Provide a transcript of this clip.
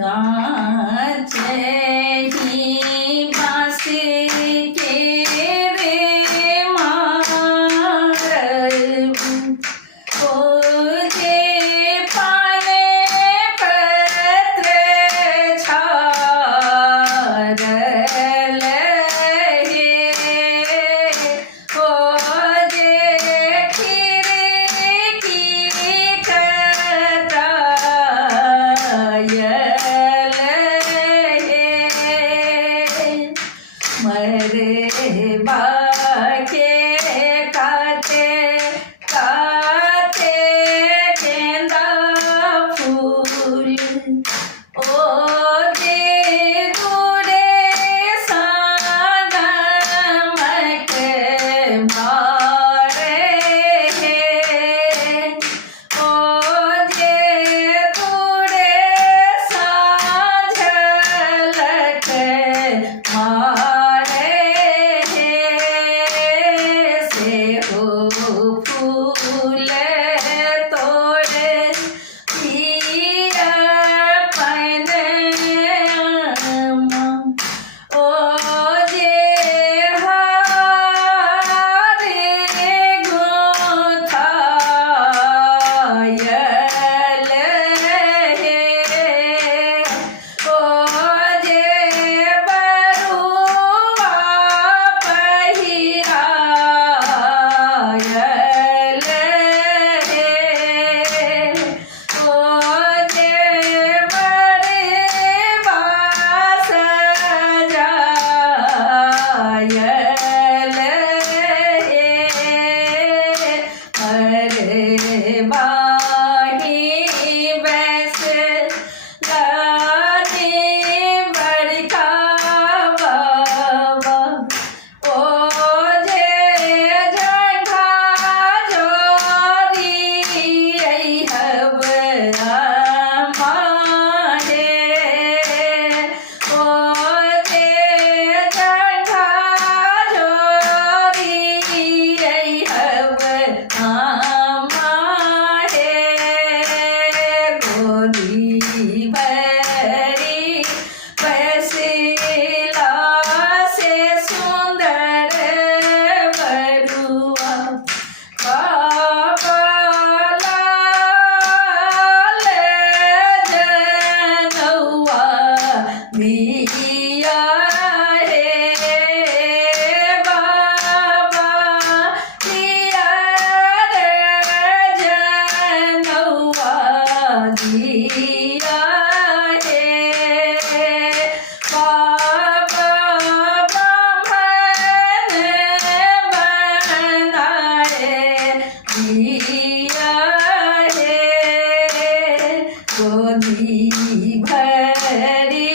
कांचे ही बांसी के रे मारबू ओजे पाने पत्र छारल हे ओजे खिड़की कतरायल हे मरे बाके काते काते गेंदा फूल ओ दे दूरे सागमक मारे हे ओ दे दूरे साझलक मारे हे से हो फूल तोड़े पिया पैनमा ओ जे हारे गोथायल हे ओ जे बरुआ पहिरायल हे ओ जे मरेवा सजायल हे मरेवा ही बैस लाने बड़का बाबा ओ जे झंडा जोरी हब माहे ओ जे झंडा जोरी हब माहे गोदी भरी पैसिला से सुंदर बरुआ बाबा लाल जनौआ दिया हे बाबा दिया जनौआ दिया हे बाबा ब्राह्मण बनाए दिया हे गोदी भरी